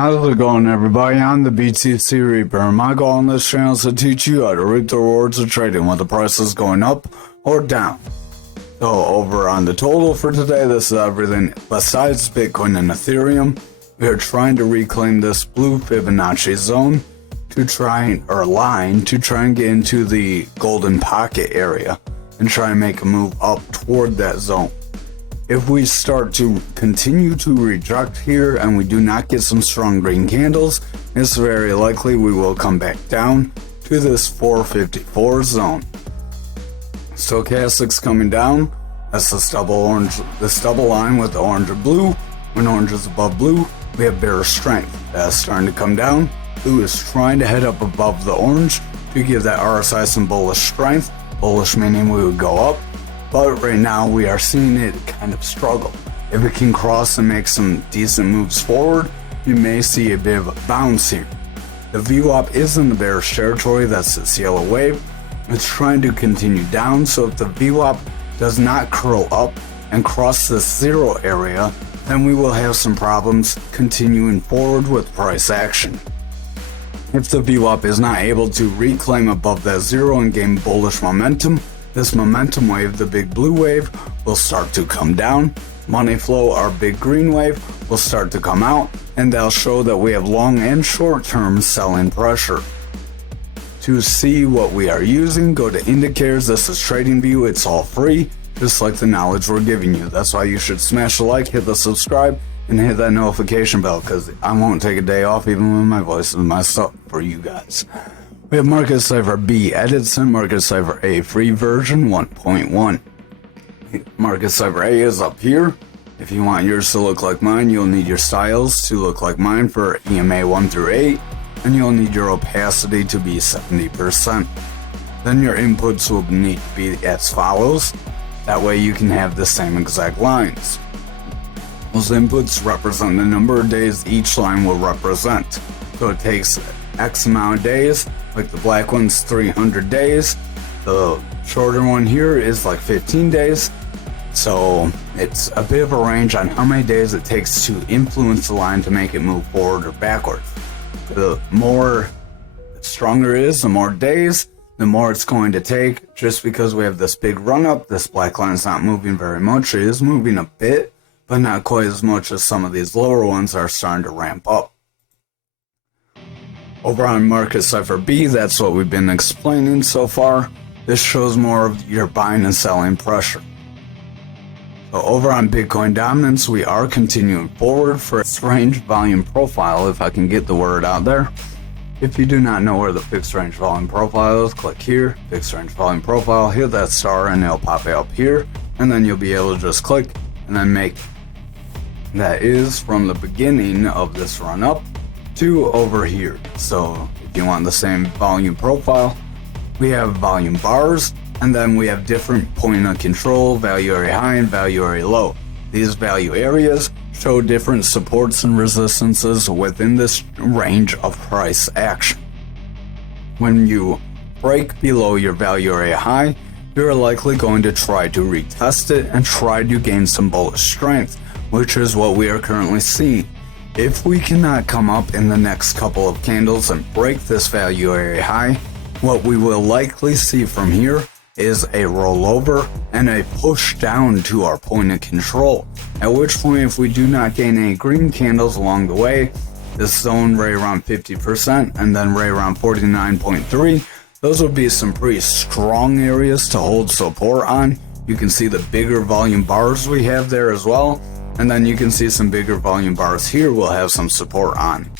How's it going, everybody? I'm the BTC Reaper. My goal on this channel is to teach you how to reap the rewards of trading when the price is going up or down. So over on the total for today, this is everything besides Bitcoin and Ethereum. We are trying to reclaim this blue Fibonacci zone to try and get into the golden pocket area and try and make a move up toward that zone. If we start to continue to reject here and we do not get some strong green candles, it's very likely we will come back down to this 454 zone. Stochastics coming down. That's this double line with the orange and blue. When orange is above blue, we have bearish strength. That's starting to come down. Blue is trying to head up above the orange to give that RSI some bullish strength. Bullish meaning we would go up. But right now we are seeing it kind of struggle. If it can cross and make some decent moves forward, you may see a bit of a bounce here. The VWAP is in the bearish territory, that's this yellow wave. It's trying to continue down, so if the VWAP does not curl up and cross this zero area, then we will have some problems continuing forward with price action. If the VWAP is not able to reclaim above that zero and gain bullish momentum, this momentum wave, the big blue wave, will start to come down. Money flow, our big green wave, will start to come out, and they'll show that we have long and short term selling pressure. To see what we are using, go to indicators. This is TradingView. It's all free, just like the knowledge we're giving you. That's why you should smash the like, hit the subscribe, and hit that notification bell, because I won't take a day off even when my voice is messed up for you guys. We have Market Cipher B Edison, Market Cipher A free version 1.1. Market Cipher A is up here. If you want yours to look like mine, you'll need your styles to look like mine for EMA 1 through 8, and you'll need your opacity to be 70%. Then your inputs will need to be as follows. That way you can have the same exact lines. Those inputs represent the number of days each line will represent. So it takes X amount of days, like the black one's 300 days, the shorter one here is like 15 days, so it's a bit of a range on how many days it takes to influence the line to make it move forward or backwards. The stronger it is, the more days, the more it's going to take. Just because we have this big run up, this black line's not moving very much. It is moving a bit, but not quite as much as some of these lower ones are starting to ramp up. Over on Market Cipher B, that's what we've been explaining so far. This shows more of your buying and selling pressure. So over on Bitcoin dominance, we are continuing forward for a range volume profile, if I can get the word out there. If you do not know where the fixed range volume profile is, click here, fixed range volume profile, hit that star and it'll pop up here, and then you'll be able to just click and then make. That is from the beginning of this run up to over here. So if you want the same volume profile, we have volume bars, and then we have different point of control, value area high and value area low. These value areas show different supports and resistances within this range of price action. When you break below your value area high, you're likely going to try to retest it and try to gain some bullish strength, which is what we are currently seeing. If we cannot come up in the next couple of candles and break this value area high, what we will likely see from here is a rollover and a push down to our point of control. At which point, if we do not gain any green candles along the way, this zone right around 50% and then right around 49.3, those would be some pretty strong areas to hold support on. You can see the bigger volume bars we have there as well. And then you can see some bigger volume bars here we'll have some support on.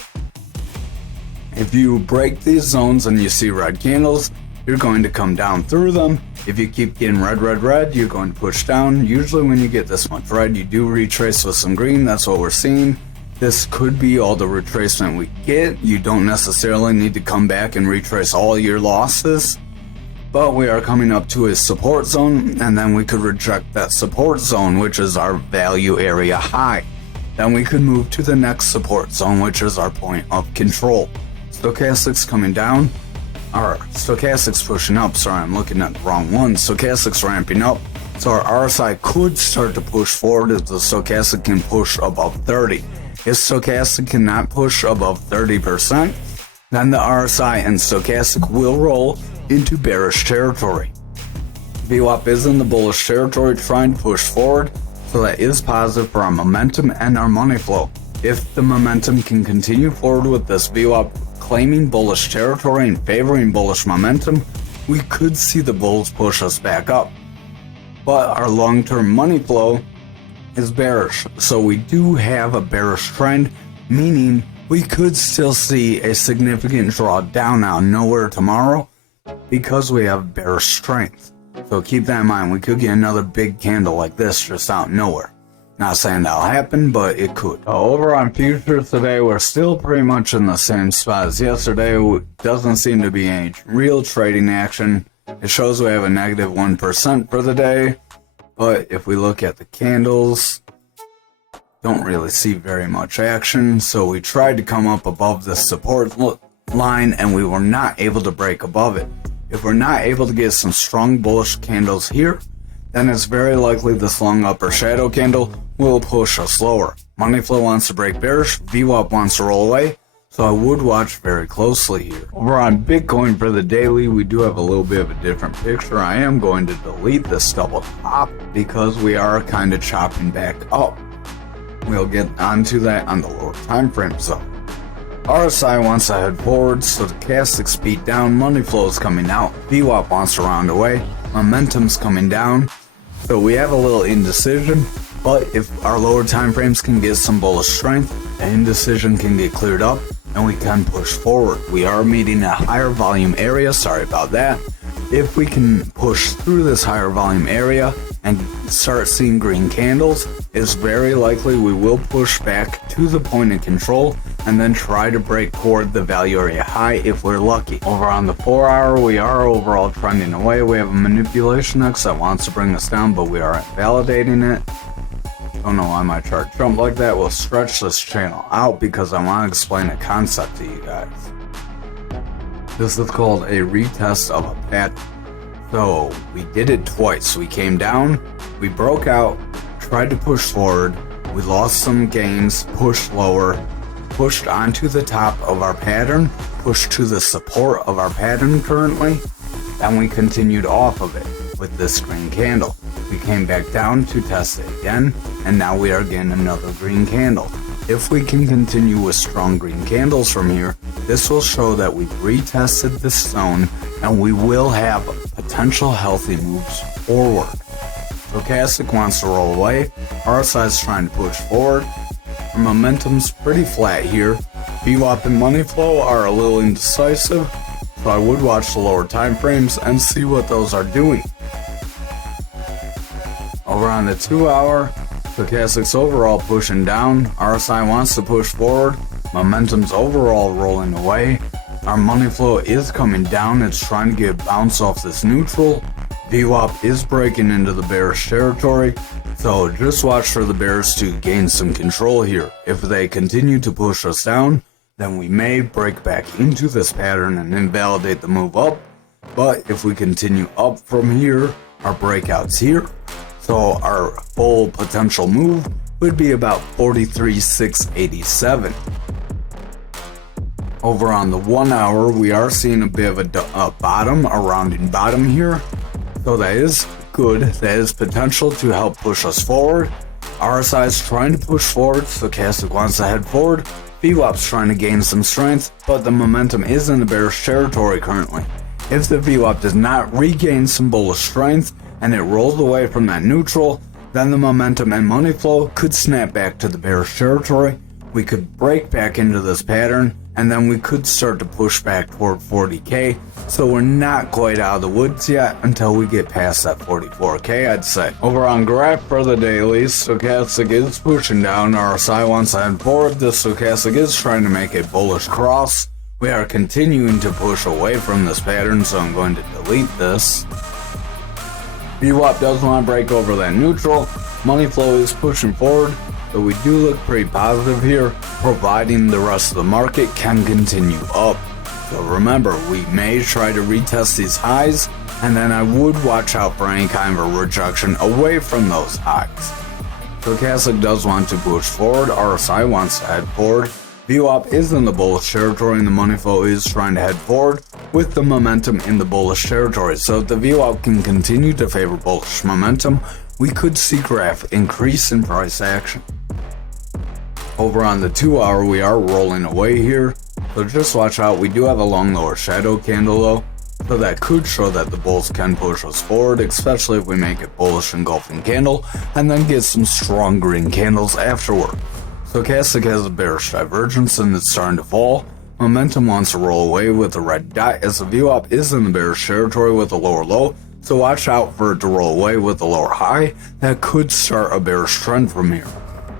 If you break these zones and you see red candles, you're going to come down through them. If you keep getting red, you're going to push down. Usually when you get this much red, you do retrace with some green. That's what we're seeing. This could be all the retracement we get. You don't necessarily need to come back and retrace all your losses. But we are coming up to a support zone, and then we could reject that support zone, which is our value area high. Then we could move to the next support zone, which is our point of control. Stochastics coming down, or stochastics pushing up. Sorry, I'm looking at the wrong one. Stochastics ramping up. So our RSI could start to push forward if the stochastic can push above 30. If stochastic cannot push above 30%, then the RSI and stochastic will roll into bearish territory. VWAP is in the bullish territory trying to push forward, so that is positive for our momentum and our money flow. If the momentum can continue forward with this VWAP claiming bullish territory and favoring bullish momentum, we could see the bulls push us back up. But our long-term money flow is bearish, so we do have a bearish trend, meaning we could still see a significant drawdown out nowhere tomorrow because we have bearish strength. So keep that in mind. We could get another big candle like this just out nowhere. Not saying that'll happen, but it could. Over on futures today, we're still pretty much in the same spot as yesterday. Doesn't seem to be any real trading action. It shows we have a negative 1% for the day. But if we look at the candles, don't really see very much action. So we tried to come up above the support line and we were not able to break above it. If we're not able to get some strong bullish candles here, then it's very likely this long upper shadow candle will push us lower. Money flow wants to break bearish, VWAP wants to roll away, so I would watch very closely here. Over on Bitcoin for the daily, we do have a little bit of a different picture. I am going to delete this double top because we are kind of chopping back up. We'll get onto that on the lower time frame zone. RSI wants to head forward, stochastic speed down, money flow is coming out, VWAP wants to round away, momentum's coming down, so we have a little indecision, but if our lower time frames can get some bullish strength, the indecision can get cleared up, and we can push forward. We are meeting a higher volume area, sorry about that. If we can push through this higher volume area and start seeing green candles, it's very likely we will push back to the point of control and then try to break toward the value area high if we're lucky. Over on the 4 hour, we are overall trending away. We have a manipulation X that wants to bring us down, but we are validating it. Don't know why my chart jumped like that. We'll stretch this channel out because I want to explain a concept to you guys. This is called a retest of a pattern. So we did it twice. We came down, we broke out, tried to push forward, we lost some gains, pushed lower, pushed onto the top of our pattern, pushed to the support of our pattern currently, then we continued off of it with this green candle. We came back down to test it again, and now we are getting another green candle. If we can continue with strong green candles from here, this will show that we've retested this zone and we will have potential healthy moves forward. Stochastic wants to roll away, RSI is trying to push forward, our momentum's pretty flat here, VWAP and money flow are a little indecisive, so I would watch the lower time frames and see what those are doing. Over on the 2 hour, stochastic's overall pushing down, RSI wants to push forward, momentum's overall rolling away, our money flow is coming down, it's trying to get a bounce off this neutral, VWAP is breaking into the bearish territory, so just watch for the bears to gain some control here. If they continue to push us down, then we may break back into this pattern and invalidate the move up, but if we continue up from here, our breakout's here, so our full potential move would be about 43,687. Over on the 1 hour, we are seeing a bit of a bottom, a rounding bottom here. So that is good. That is potential to help push us forward. RSI is trying to push forward. Stochastic wants to head forward. VWAP's trying to gain some strength, but the momentum is in the bearish territory currently. If the VWAP does not regain some bullish strength and it rolls away from that neutral, then the momentum and money flow could snap back to the bearish territory. We could break back into this pattern, and then we could start to push back toward 40k, so we're not quite out of the woods yet until we get past that 44k, I'd say. Over on graph for the daily, stochastic is pushing down, RSI wants to head forward, the stochastic is trying to make a bullish cross. We are continuing to push away from this pattern, so I'm going to delete this. VWAP does want to break over that neutral, money flow is pushing forward, but we do look pretty positive here, providing the rest of the market can continue up. So remember, we may try to retest these highs, and then I would watch out for any kind of a rejection away from those highs. Stochastic does want to push forward, RSI wants to head forward, VWAP is in the bullish territory and the money flow is trying to head forward with the momentum in the bullish territory. So if the VWAP can continue to favor bullish momentum, we could see graph increase in price action. Over on the 2 hour, we are rolling away here, so just watch out. We do have a long lower shadow candle though, so that could show that the bulls can push us forward, especially if we make it bullish engulfing candle and then get some strong green candles afterward. Stochastic has a bearish divergence and it's starting to fall. Momentum wants to roll away with a red dot as the VWAP is in the bearish territory with a lower low, so watch out for it to roll away with a lower high. That could start a bearish trend from here.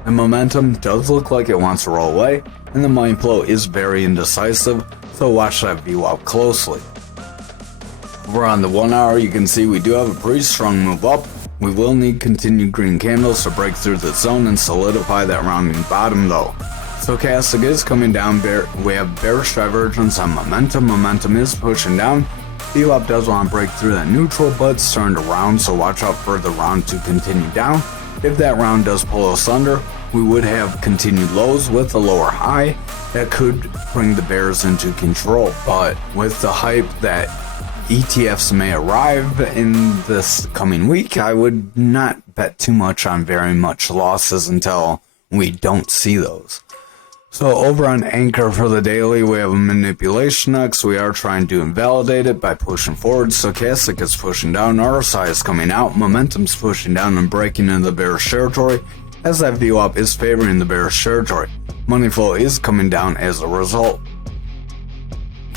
The momentum does look like it wants to roll away, and the money flow is very indecisive, so watch that VWAP closely. Over on the 1 hour, you can see we do have a pretty strong move up. We will need continued green candles to break through the zone and solidify that rounding bottom though. Stochastic is coming down, we have bearish divergence on momentum. Momentum is pushing down. VWAP does want to break through that neutral, but it's starting to round, so watch out for the round to continue down. If that round does pull us under, we would have continued lows with a lower high that could bring the bears into control. But with the hype that ETFs may arrive in this coming week, I would not bet too much on very much losses until we don't see those. So over on Ankr for the daily, we have a manipulation X. We are trying to invalidate it by pushing forward. Stochastic is pushing down, RSI is coming out, momentum's pushing down and breaking into the bearish territory as that VWAP is favoring the bearish territory. Money flow is coming down as a result.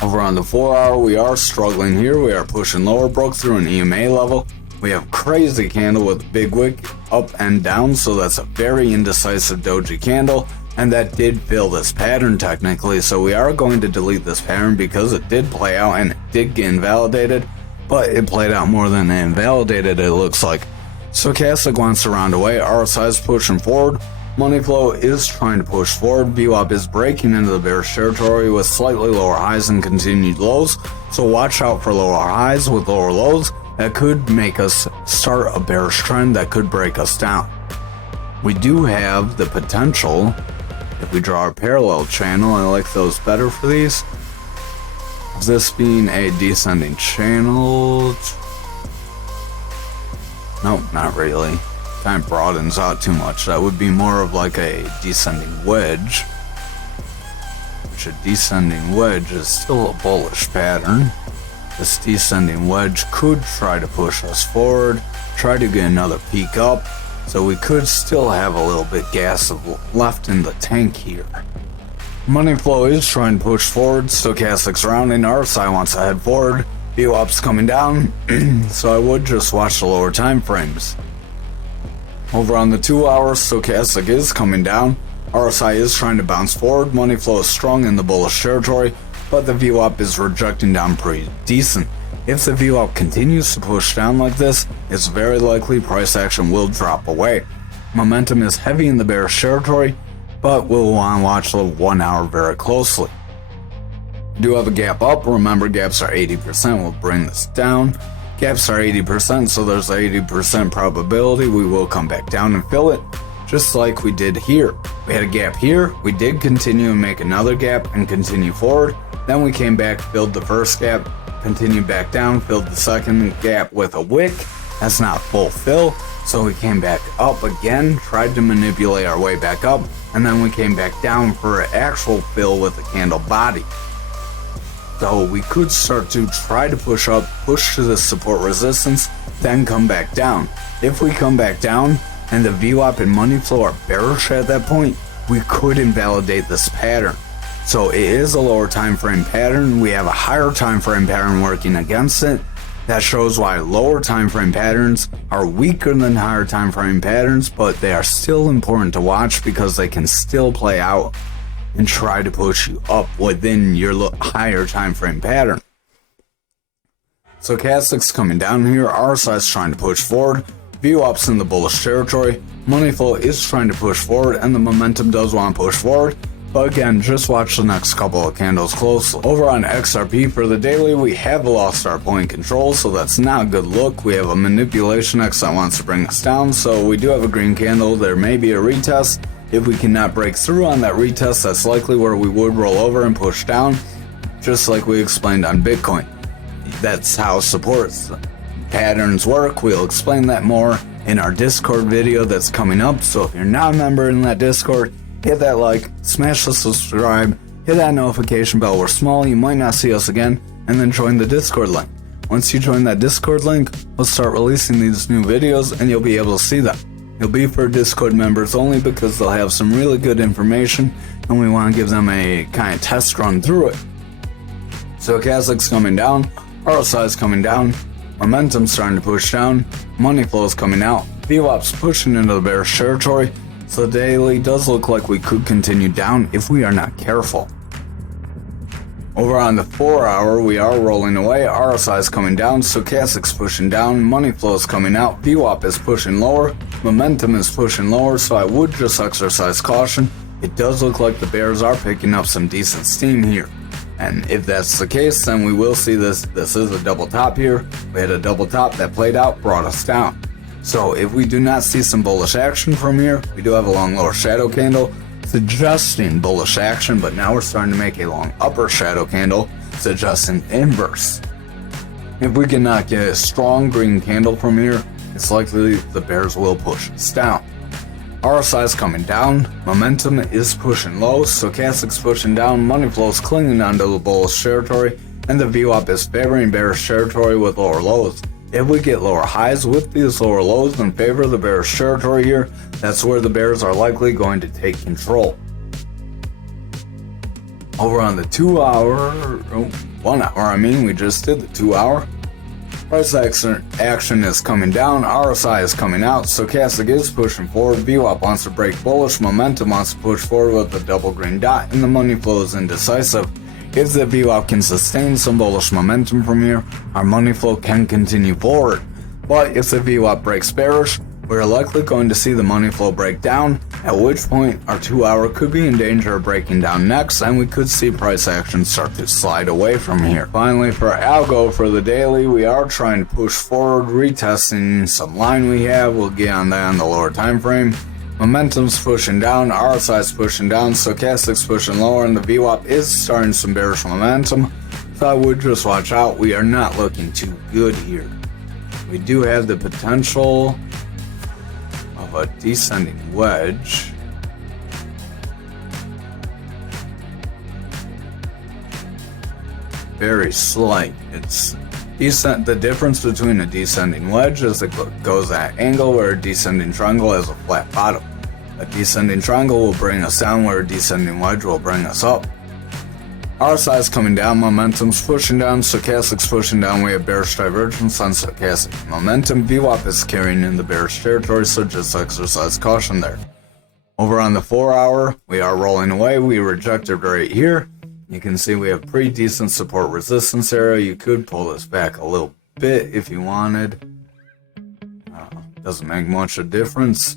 Over on the 4 hour, we are struggling here. We are pushing lower, broke through an EMA level. We have crazy candle with big wick up and down, so that's a very indecisive doji candle. And that did fill this pattern technically, so we are going to delete this pattern because it did play out and it did get invalidated, but it played out more than it invalidated, it looks like. Stochastic wants to round away, RSI is pushing forward, money flow is trying to push forward, VWAP is breaking into the bearish territory with slightly lower highs and continued lows, so watch out for lower highs with lower lows. That could make us start a bearish trend that could break us down. We do have the potential, if we draw a parallel channel, I like those better for these. This being a descending channel. Nope, not really. Kind of broadens out too much. That would be more of like a descending wedge. Which a descending wedge is still a bullish pattern. This descending wedge could try to push us forward, try to get another peak up. So we could still have a little bit gas left in the tank here. Money flow is trying to push forward, Stochastic's rounding, RSI wants to head forward, VWAP's coming down, so I would just watch the lower time frames. Over on the 2 hour, Stochastic is coming down, RSI is trying to bounce forward, money flow is strong in the bullish territory, but the VWAP is rejecting down pretty decent. If the VWAP continues to push down like this, it's very likely price action will drop away. Momentum is heavy in the bearish territory, but we'll want to watch the 1 hour very closely. We do have a gap up, remember gaps are 80%, we'll bring this down. Gaps are 80%, so there's an 80% probability we will come back down and fill it, just like we did here. We had a gap here, we did continue and make another gap and continue forward, then we came back, filled the first gap, continued back down, filled the second gap with a wick. That's not full fill, so we came back up again, tried to manipulate our way back up, and then we came back down for an actual fill with a candle body. So we could start to try to push up, push to the support resistance, then come back down. If we come back down and the VWAP and money flow are bearish at that point, we could invalidate this pattern. So it is a lower time frame pattern. We have a higher time frame pattern working against it. That shows why lower time frame patterns are weaker than higher time frame patterns, but they are still important to watch because they can still play out and try to push you up within your higher time frame pattern. Stochastic's coming down here, RSI is trying to push forward, VWAP's in the bullish territory, money flow is trying to push forward, and the momentum does want to push forward. But again, just watch the next couple of candles closely. Over on XRP for the daily, we have lost our point control, so that's not a good look. We have a manipulation X that wants to bring us down, so we do have a green candle. There may be a retest. If we cannot break through on that retest, that's likely where we would roll over and push down, just like we explained on Bitcoin. That's how support patterns work. We'll explain that more in our Discord video that's coming up, so if you're not a member in that Discord, hit that like, smash the subscribe, hit that notification bell. We're small, you might not see us again, and then join the Discord link. Once you join that Discord link, we'll start releasing these new videos and you'll be able to see them. It'll be for Discord members only because they'll have some really good information and we want to give them a kind of test run through it. So Stochastic's coming down, RSI's coming down, momentum's starting to push down, money flow's coming out, VWAP's pushing into the bearish territory. So the daily does look like we could continue down if we are not careful. Over on the 4 hour, we are rolling away, RSI is coming down, Stochastic's pushing down, money flow is coming out, VWAP is pushing lower, momentum is pushing lower, so I would just exercise caution. It does look like the bears are picking up some decent steam here. And if that's the case, then we will see this is a double top here. We had a double top that played out, brought us down. So if we do not see some bullish action from here, we do have a long lower shadow candle suggesting bullish action, but now we're starting to make a long upper shadow candle suggesting inverse. If we cannot get a strong green candle from here, it's likely the bears will push us down. RSI is coming down, momentum is pushing low, Stochastic's pushing down, money flow is clinging onto the bullish territory, and the VWAP is favoring bearish territory with lower lows. If we get lower highs with these lower lows in favor of the bearish territory here, that's where the bears are likely going to take control. Over on the 1 hour, we just did the 2 hour. Price action is coming down, RSI is coming out, Stochastic is pushing forward, VWAP wants to break bullish, momentum wants to push forward with a double green dot, and the money flow is indecisive. If the VWAP can sustain some bullish momentum from here, our money flow can continue forward. But if the VWAP breaks bearish, we're likely going to see the money flow break down, at which point our 2 hour could be in danger of breaking down next, and we could see price action start to slide away from here. Finally, for Algo for the daily, we are trying to push forward, retesting some line we have. We'll get on that on the lower time frame. Momentum's pushing down, RSI's pushing down, Stochastic's pushing lower, and the VWAP is starting some bearish momentum. So I would just watch out. We are not looking too good here. We do have the potential of a descending wedge. Very slight. It's the difference between a descending wedge is it goes at angle, where a descending triangle has a flat bottom. A descending triangle will bring us down, where a descending wedge will bring us up. RSI is coming down, momentum's pushing down, Stochastic's pushing down, we have bearish divergence on Stochastic momentum, VWAP is carrying in the bearish territory, so just exercise caution there. Over on the 4 hour, we are rolling away, we rejected right here. You can see we have pretty decent support resistance area. You could pull this back a little bit if you wanted. Doesn't make much of a difference.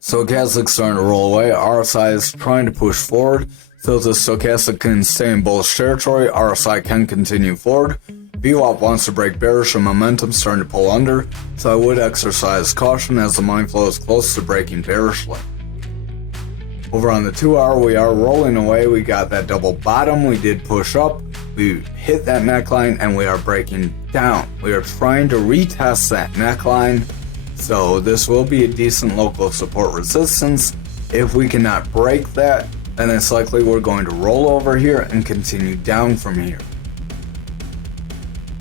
Stochastic's starting to roll away. RSI is trying to push forward. So the Stochastic can stay in bullish territory, RSI can continue forward. VWAP wants to break bearish and momentum starting to pull under. So I would exercise caution as the money flow is close to breaking bearishly. Over on the 2 hour, we are rolling away. We got that double bottom. We did push up. We hit that neckline and we are breaking down. We are trying to retest that neckline. So this will be a decent local support resistance. If we cannot break that, then it's likely we're going to roll over here and continue down from here.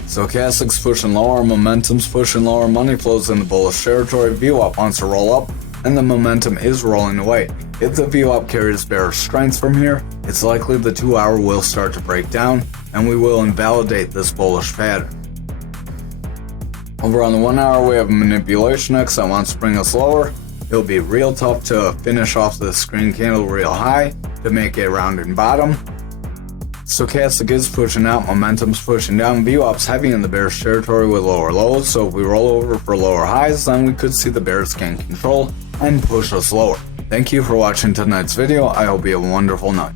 Stochastic's pushing lower, momentum's pushing lower, money flows in the bullish territory, VWAP wants to roll up, and the momentum is rolling away. If the VWAP carries bearish strength from here, it's likely the 2 hour will start to break down, and we will invalidate this bullish pattern. Over on the 1 hour, we have a manipulation X that wants to bring us lower. It'll be real tough to finish off this green candle real high to make a rounding bottom. Stochastic is pushing out, momentum's pushing down, VWAP's heavy in the bearish territory with lower lows, so if we roll over for lower highs, then we could see the bears gain control and push us lower. Thank you for watching tonight's video. I hope you have a wonderful night.